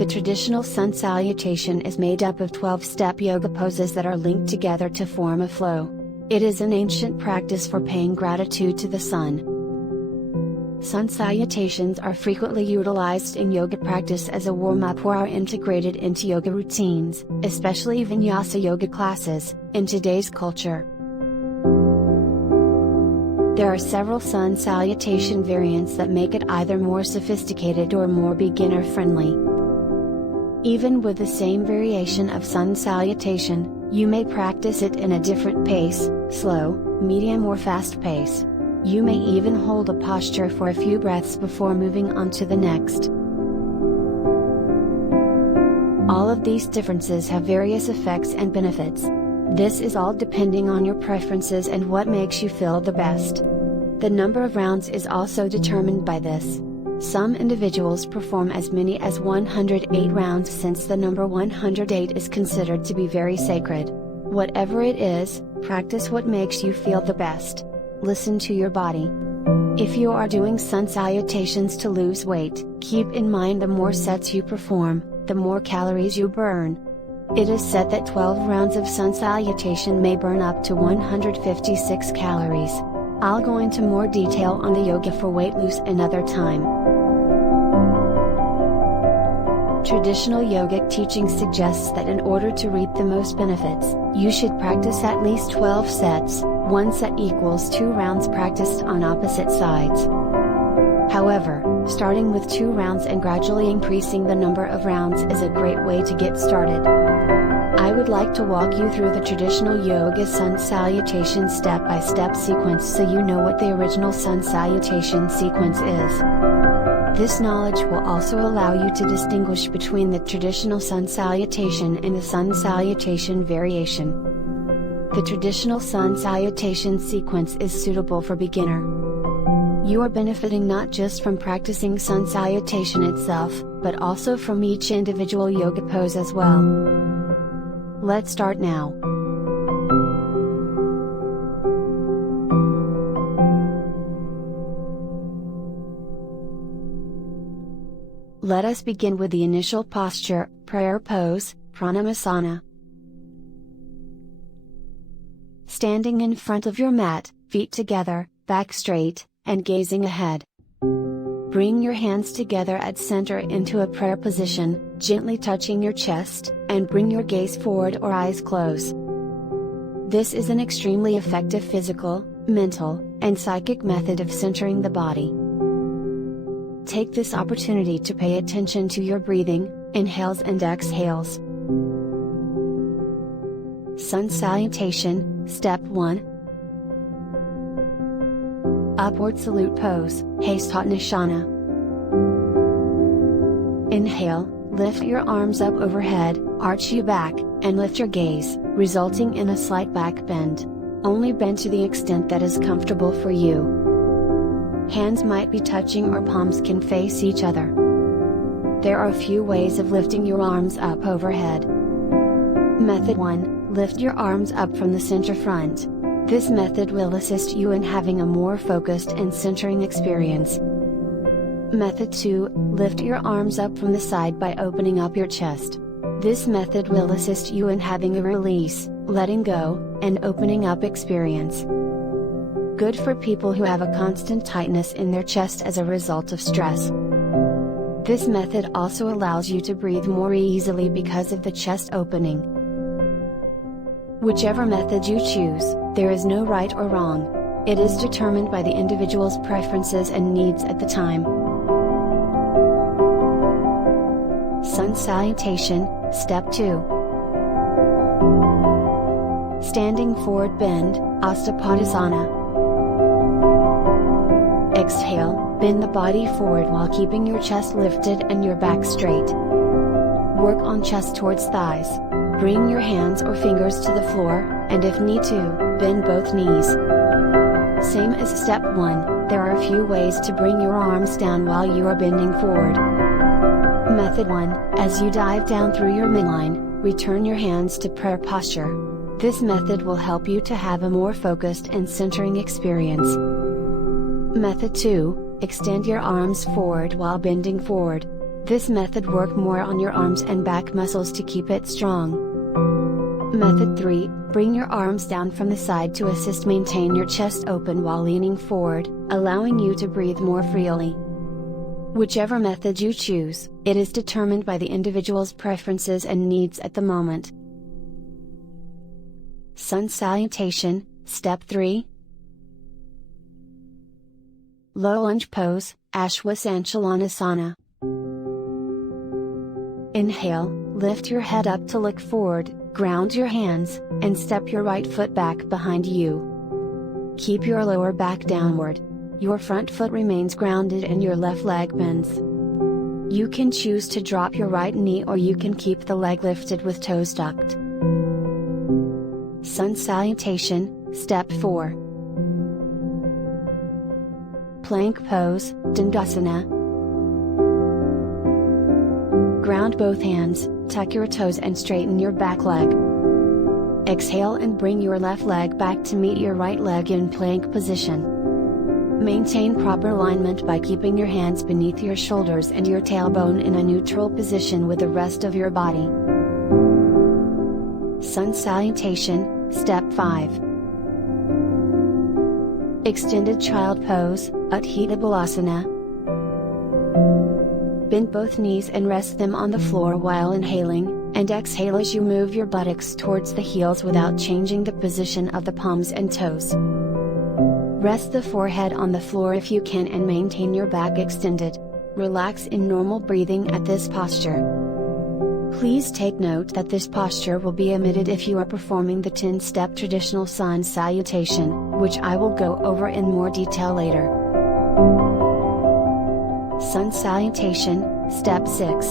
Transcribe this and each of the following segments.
The traditional sun salutation is made up of 12-step yoga poses that are linked together to form a flow. It is an ancient practice for paying gratitude to the sun. Sun salutations are frequently utilized in yoga practice as a warm-up or are integrated into yoga routines, especially vinyasa yoga classes, in today's culture. There are several sun salutation variants that make it either more sophisticated or more beginner-friendly. Even with the same variation of sun salutation, you may practice it in a different pace, slow, medium or fast pace. You may even hold a posture for a few breaths before moving on to the next. All of these differences have various effects and benefits. This is all depending on your preferences and what makes you feel the best. The number of rounds is also determined by this. Some individuals perform as many as 108 rounds since the number 108 is considered to be very sacred. Whatever it is, practice what makes you feel the best. Listen to your body. If you are doing sun salutations to lose weight, keep in mind the more sets you perform, the more calories you burn. It is said that 12 rounds of sun salutation may burn up to 156 calories. I'll go into more detail on the yoga for weight loss another time. Traditional yogic teaching suggests that in order to reap the most benefits, you should practice at least 12 sets, 1 set equals 2 rounds practiced on opposite sides. However, starting with 2 rounds and gradually increasing the number of rounds is a great way to get started. I would like to walk you through the traditional yoga sun salutation step-by-step sequence so you know what the original sun salutation sequence is. This knowledge will also allow you to distinguish between the traditional sun salutation and the sun salutation variation. The traditional sun salutation sequence is suitable for beginner. You are benefiting not just from practicing sun salutation itself, but also from each individual yoga pose as well. Let's start now. Let us begin with the initial posture, prayer pose, Pranayama. Standing in front of your mat, feet together, back straight, and gazing ahead. Bring your hands together at center into a prayer position, gently touching your chest, and bring your gaze forward or eyes closed. This is an extremely effective physical, mental, and psychic method of centering the body. Take this opportunity to pay attention to your breathing, inhales and exhales. Sun Salutation, Step 1. Upward Salute Pose, Hasta. Inhale, lift your arms up overhead, arch your back, and lift your gaze, resulting in a slight back bend. Only bend to the extent that is comfortable for you. Hands might be touching or palms can face each other. There are a few ways of lifting your arms up overhead. Method 1, lift your arms up from the center front. This method will assist you in having a more focused and centering experience. Method 2, lift your arms up from the side by opening up your chest. This method will assist you in having a release, letting go, and opening up experience. Good for people who have a constant tightness in their chest as a result of stress. This method also allows you to breathe more easily because of the chest opening. Whichever method you choose, there is no right or wrong. It is determined by the individual's preferences and needs at the time. Sun Salutation, Step 2. Standing forward bend, Hasta Padasana. Exhale, bend the body forward while keeping your chest lifted and your back straight. Work on chest towards thighs. Bring your hands or fingers to the floor, and if need to, bend both knees. Same as Step 1, there are a few ways to bring your arms down while you are bending forward. Method 1, as you dive down through your midline, return your hands to prayer posture. This method will help you to have a more focused and centering experience. Method 2, extend your arms forward while bending forward. This method works more on your arms and back muscles to keep it strong. Method 3, bring your arms down from the side to assist maintain your chest open while leaning forward, allowing you to breathe more freely. Whichever method you choose, it is determined by the individual's preferences and needs at the moment. Sun Salutation, Step 3. Low Lunge Pose, Svanasana. Inhale, lift your head up to look forward, ground your hands, and step your right foot back behind you. Keep your lower back downward. Your front foot remains grounded and your left leg bends. You can choose to drop your right knee or you can keep the leg lifted with toes tucked. Sun Salutation, Step 4. Plank Pose, Dandasana. Ground both hands, tuck your toes and straighten your back leg. Exhale and bring your left leg back to meet your right leg in plank position. Maintain proper alignment by keeping your hands beneath your shoulders and your tailbone in a neutral position with the rest of your body. Sun Salutation, Step 5. Extended Child Pose, Padasana. Bend both knees and rest them on the floor while inhaling, and exhale as you move your buttocks towards the heels without changing the position of the palms and toes. Rest the forehead on the floor if you can and maintain your back extended. Relax in normal breathing at this posture. Please take note that this posture will be omitted if you are performing the 10-step Traditional Sun Salutation, which I will go over in more detail later. Sun Salutation, Step 6.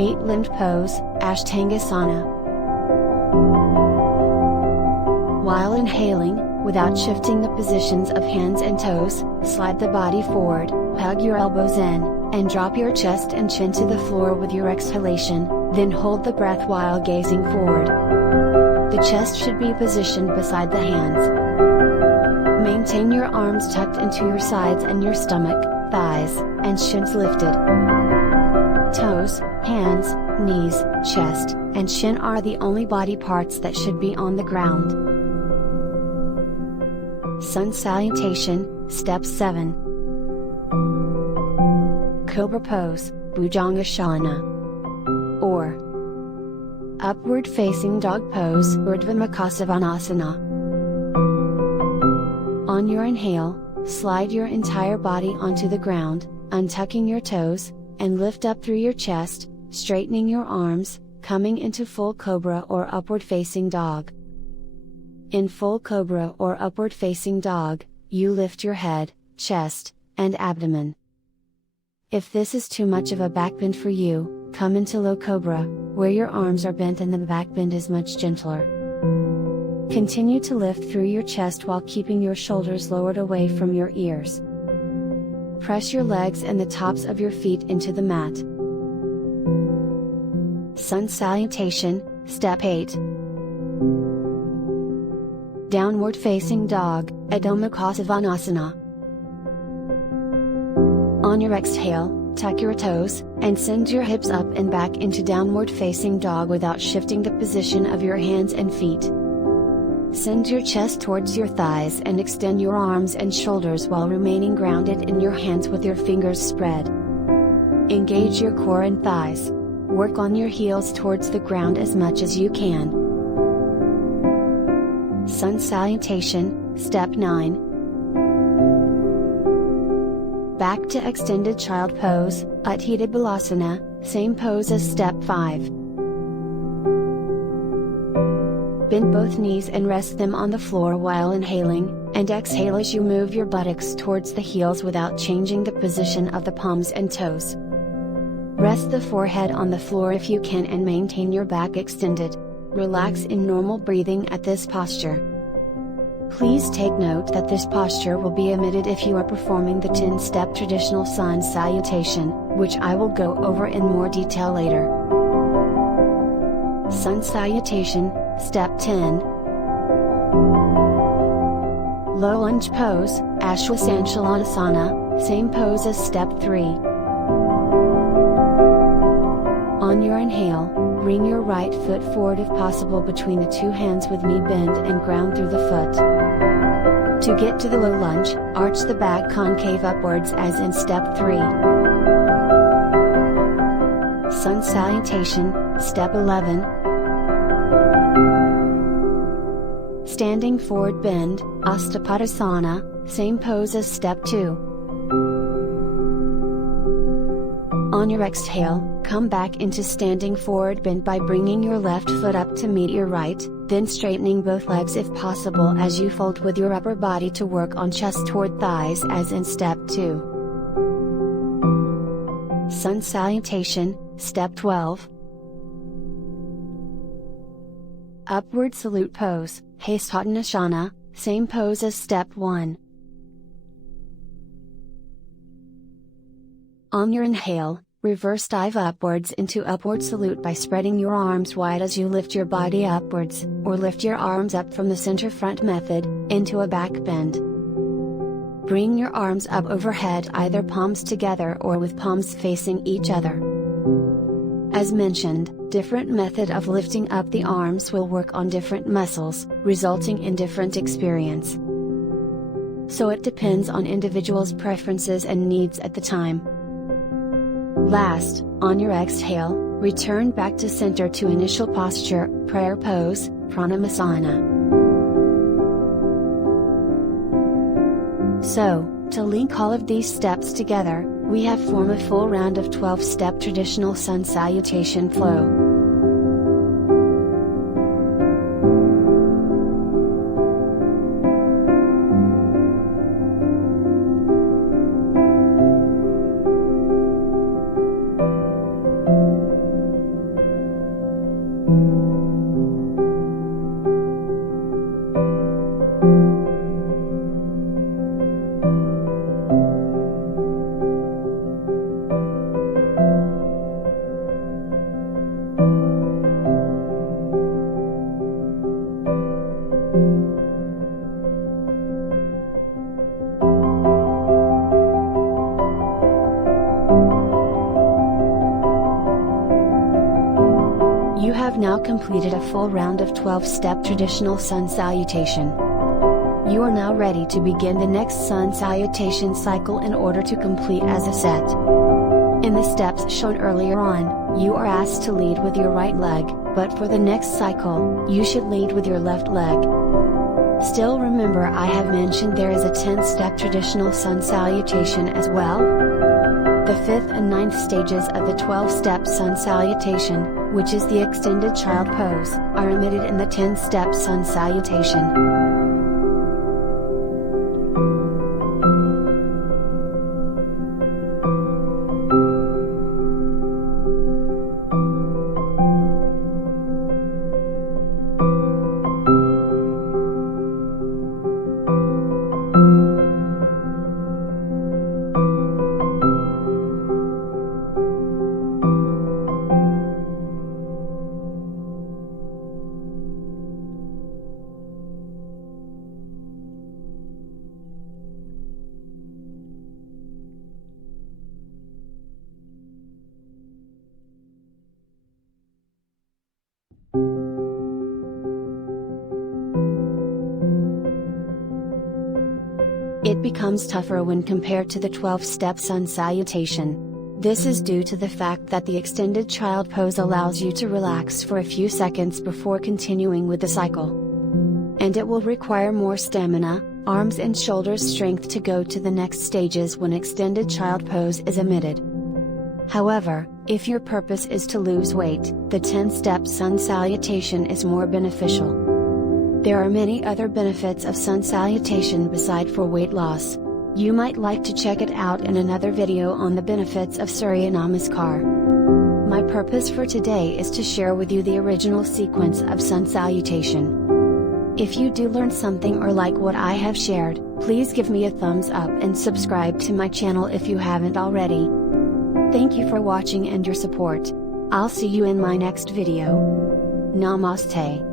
8-limbed pose, Dandasana. While inhaling, without shifting the positions of hands and toes, slide the body forward, hug your elbows in, and drop your chest and chin to the floor with your exhalation, then hold the breath while gazing forward. The chest should be positioned beside the hands. Maintain your arms tucked into your sides and your stomach, thighs, and shins lifted. Toes, hands, knees, chest, and shin are the only body parts that should be on the ground. Sun Salutation, Step 7. Cobra Pose, Bhujangasana. Or Upward Facing Dog Pose, Urdhva Svanasana. On your inhale, slide your entire body onto the ground, untucking your toes, and lift up through your chest, straightening your arms, coming into full cobra or upward facing dog. In full cobra or upward facing dog, you lift your head, chest, and abdomen. If this is too much of a back bend for you, come into low cobra, where your arms are bent and the back bend is much gentler. Continue to lift through your chest while keeping your shoulders lowered away from your ears. Press your legs and the tops of your feet into the mat. Sun Salutation, Step 8. Downward Facing Dog, Mukha Svanasana. On your exhale, tuck your toes, and send your hips up and back into Downward Facing Dog without shifting the position of your hands and feet. Send your chest towards your thighs and extend your arms and shoulders while remaining grounded in your hands with your fingers spread. Engage your core and thighs. Work on your heels towards the ground as much as you can. Sun Salutation, Step 9. Back to Extended Child Pose, Padasana, same pose as Step 5. Bend both knees and rest them on the floor while inhaling, and exhale as you move your buttocks towards the heels without changing the position of the palms and toes. Rest the forehead on the floor if you can and maintain your back extended. Relax in normal breathing at this posture. Please take note that this posture will be omitted if you are performing the 10-step Traditional Sun Salutation, which I will go over in more detail later. Sun Salutation, Step 10. Low Lunge Pose, Svanasana. same pose as step 3. On your inhale, bring your right foot forward if possible between the two hands with knee bend and ground through the foot. To get to the low lunge, arch the back concave upwards as in step 3. Sun Salutation, step 11. Standing forward bend, Hasta Padasana, same pose as step 2. On your exhale, come back into standing forward bend by bringing your left foot up to meet your right, then straightening both legs if possible as you fold with your upper body to work on chest toward thighs as in step 2. Sun Salutation, step 12. Upward salute pose, Hasta, same pose as step 1. On your inhale, reverse dive upwards into upward salute by spreading your arms wide as you lift your body upwards, or lift your arms up from the center front method, into a back bend. Bring your arms up overhead either palms together or with palms facing each other. As mentioned, different method of lifting up the arms will work on different muscles, resulting in different experience. So it depends on individuals' preferences and needs at the time. Last, on your exhale, return back to center to initial posture, prayer pose, Pranayama. So, to link all of these steps together, we have formed a full round of 12-step traditional sun salutation flow. You have now completed a full round of 12-step traditional sun salutation. You are now ready to begin the next sun salutation cycle in order to complete as a set. In the steps shown earlier on, you are asked to lead with your right leg, but for the next cycle, you should lead with your left leg. Still remember I have mentioned there is a 10-step traditional sun salutation as well? The 5th and 9th stages of the 12-step sun salutation, which is the extended child pose, are omitted in the 10-step sun salutation. It becomes tougher when compared to the 12-step sun salutation. This is due to the fact that the extended child pose allows you to relax for a few seconds before continuing with the cycle. And it will require more stamina, arms and shoulders strength to go to the next stages when extended child pose is omitted. However, if your purpose is to lose weight, the 10-step sun salutation is more beneficial. There are many other benefits of sun salutation beside for weight loss. You might like to check it out in another video on the benefits of Surya Namaskar. My purpose for today is to share with you the original sequence of sun salutation. If you do learn something or like what I have shared, please give me a thumbs up and subscribe to my channel if you haven't already. Thank you for watching and your support. I'll see you in my next video. Namaste.